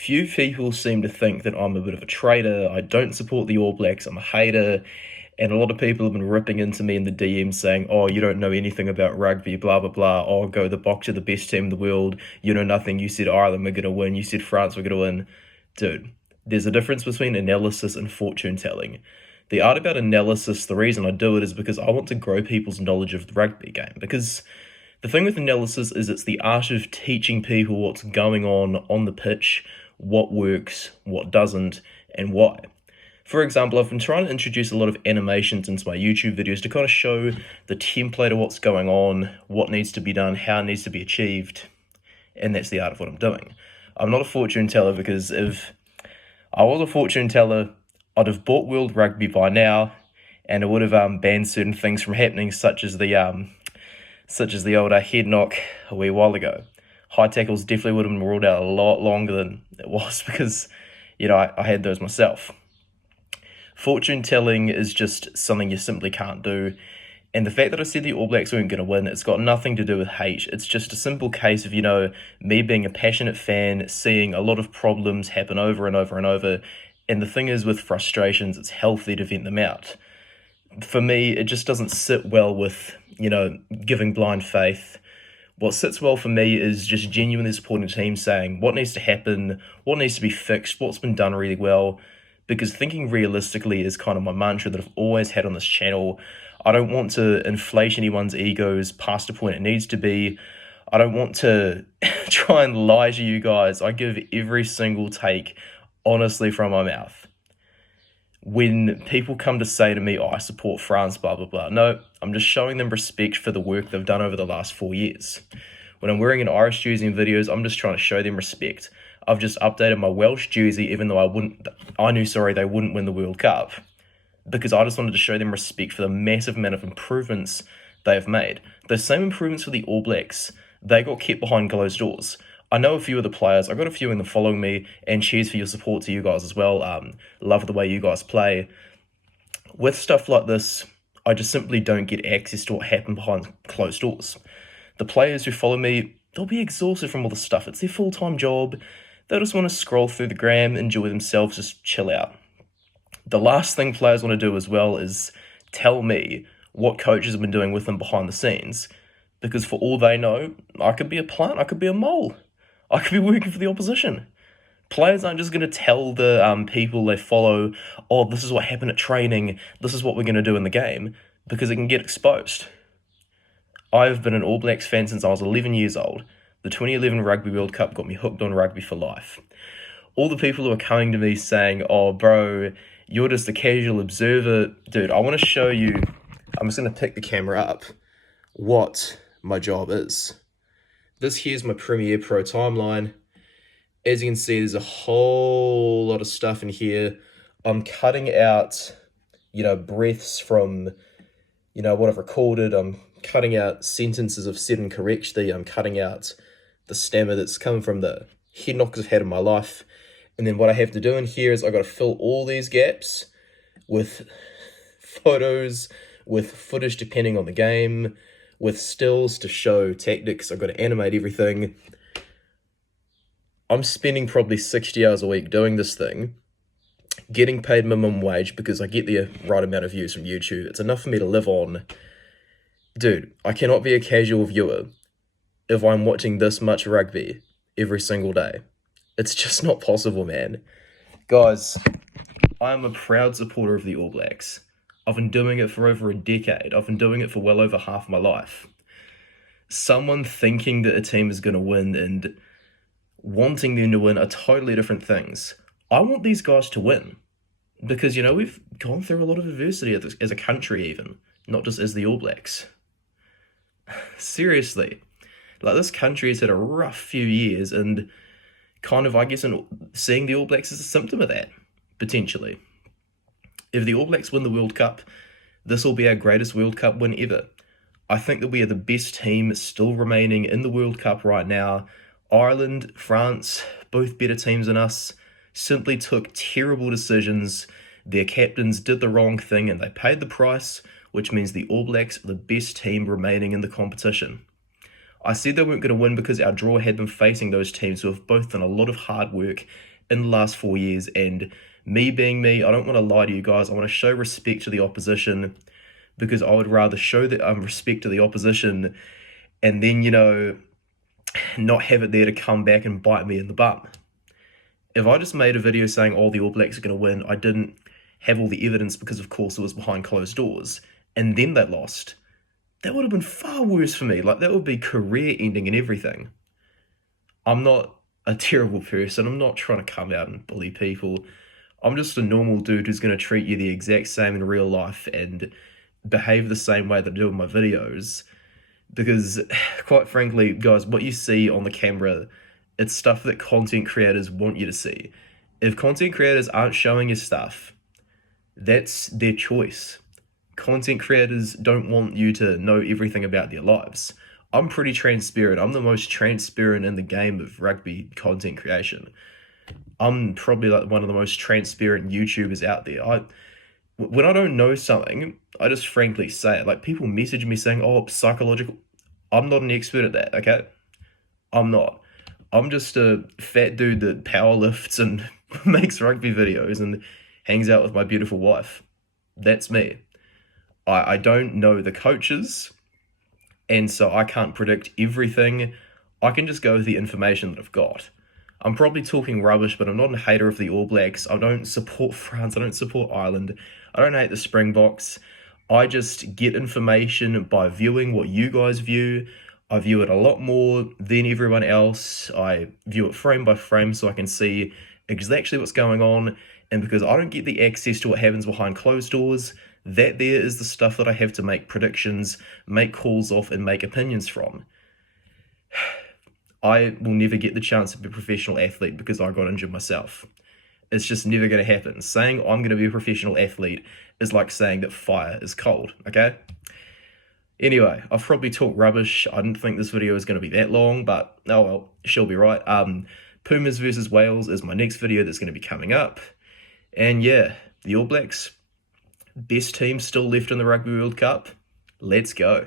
Few people seem to think that I'm a bit of a traitor. I don't support the All Blacks. I'm a hater. And a lot of people have been ripping into me in the DM saying, oh, you don't know anything about rugby, blah, blah, blah. Oh, go, the Boks are the best team in the world. You know nothing. You said Ireland were going to win. You said France were going to win. Dude, there's a difference between analysis and fortune telling. The art about analysis, the reason I do it is because I want to grow people's knowledge of the rugby game. Because the thing with analysis is it's the art of teaching people what's going on the pitch, what works, what doesn't, and why. For example, I've been trying to introduce a lot of animations into my YouTube videos to kind of show the template of what's going on, what needs to be done, how it needs to be achieved, and that's the art of what I'm doing. I'm not a fortune teller because if I was a fortune teller, I'd have bought World Rugby by now, and it would have banned certain things from happening, such as the old head knock a wee while ago. High tackles definitely would have been ruled out a lot longer than it was because, I had those myself. Fortune telling is just something you simply can't do. And the fact that I said the All Blacks weren't going to win, it's got nothing to do with hate. It's just a simple case of, me being a passionate fan, seeing a lot of problems happen over and over and over. And the thing is, with frustrations, it's healthy to vent them out. For me, it just doesn't sit well with, giving blind faith. What sits well for me is just genuinely supporting the team, saying what needs to happen, what needs to be fixed, what's been done really well. Because thinking realistically is kind of my mantra that I've always had on this channel. I don't want to inflate anyone's egos past the point it needs to be. I don't want to try and lie to you guys. I give every single take honestly from my mouth. When people come to say to me, oh, I support France, blah, blah, blah. No, I'm just showing them respect for the work they've done over the last 4 years. When I'm wearing an Irish jersey in videos, I'm just trying to show them respect. I've just updated my Welsh jersey, even though I knew they wouldn't win the World Cup, because I just wanted to show them respect for the massive amount of improvements they have made. Those same improvements for the All Blacks, they got kept behind closed doors. I know a few of the players. I got a few in them following me, and cheers for your support to you guys as well. Love the way you guys play. With stuff like this, I just simply don't get access to what happened behind closed doors. The players who follow me, they'll be exhausted from all this stuff. It's their full-time job. They just want to scroll through the gram, enjoy themselves, just chill out. The last thing players want to do as well is tell me what coaches have been doing with them behind the scenes, because for all they know, I could be a plant, I could be a mole, I could be working for the opposition. Players aren't just going to tell the people they follow, oh, this is what happened at training, this is what we're going to do in the game, because it can get exposed. I've been an All Blacks fan since I was 11 years old. The 2011 Rugby World Cup got me hooked on rugby for life. All the people who are coming to me saying, oh, bro, you're just a casual observer. Dude, I want to show you, I'm just going to pick the camera up, what my job is. This here's my Premiere Pro timeline. As you can see, there's a whole lot of stuff in here. I'm cutting out, breaths from, what I've recorded. I'm cutting out sentences I've said incorrectly. I'm cutting out the stammer that's coming from the head knockers I've had in my life. And then what I have to do in here is I've got to fill all these gaps with photos, with footage depending on the game, with stills to show tactics. I've got to animate everything. I'm spending probably 60 hours a week doing this thing, getting paid minimum wage because I get the right amount of views from YouTube. It's enough for me to live on. Dude, I cannot be a casual viewer if I'm watching this much rugby every single day. It's just not possible, man. Guys, I am a proud supporter of the All Blacks. I've been doing it for over a decade. I've been doing it for well over half my life. Someone thinking that a team is going to win and wanting them to win are totally different things. I want these guys to win because, we've gone through a lot of adversity as a country even, not just as the All Blacks. Seriously, this country has had a rough few years, and kind of, I guess, seeing the All Blacks is a symptom of that, potentially. If the All Blacks win the World Cup, this will be our greatest World Cup win ever. I think that we are the best team still remaining in the World Cup right now. Ireland, France, both better teams than us, simply took terrible decisions. Their captains did the wrong thing and they paid the price, which means the All Blacks are the best team remaining in the competition. I said they weren't going to win because our draw had them facing those teams who have both done a lot of hard work in the last 4 years. And me being me, I don't want to lie to you guys. I want to show respect to the opposition because I would rather show that respect to the opposition and then, not have it there to come back and bite me in the bum. If I just made a video saying, oh, the All Blacks are going to win, I didn't have all the evidence because, of course, it was behind closed doors, and then they lost, that would have been far worse for me. Like, that would be career ending and everything. I'm not a terrible person. I'm not trying to come out and bully people. I'm just a normal dude who's going to treat you the exact same in real life and behave the same way that I do in my videos. Because, quite frankly, guys, what you see on the camera, it's stuff that content creators want you to see. If content creators aren't showing you stuff, that's their choice. Content creators don't want you to know everything about their lives. I'm pretty transparent. I'm the most transparent in the game of rugby content creation. I'm probably like one of the most transparent YouTubers out there. When I don't know something, I just frankly say it. Like, people message me saying, oh, psychological. I'm not an expert at that, okay? I'm not. I'm just a fat dude that power lifts and makes rugby videos and hangs out with my beautiful wife. That's me. I don't know the coaches, and so I can't predict everything. I can just go with the information that I've got. I'm probably talking rubbish, but I'm not a hater of the All Blacks. I don't support France. I don't support Ireland. I don't hate the Springboks. I just get information by viewing what you guys view. I view it a lot more than everyone else. I view it frame by frame so I can see exactly what's going on. And because I don't get the access to what happens behind closed doors, that there is the stuff that I have to make predictions, make calls off, and make opinions from. I will never get the chance to be a professional athlete because I got injured myself. It's just never going to happen. Saying I'm going to be a professional athlete is like saying that fire is cold, okay? Anyway, I've probably talked rubbish. I didn't think this video was going to be that long, but oh well, she'll be right. Pumas versus Wales is my next video that's going to be coming up. And yeah, the All Blacks, best team still left in the Rugby World Cup. Let's go.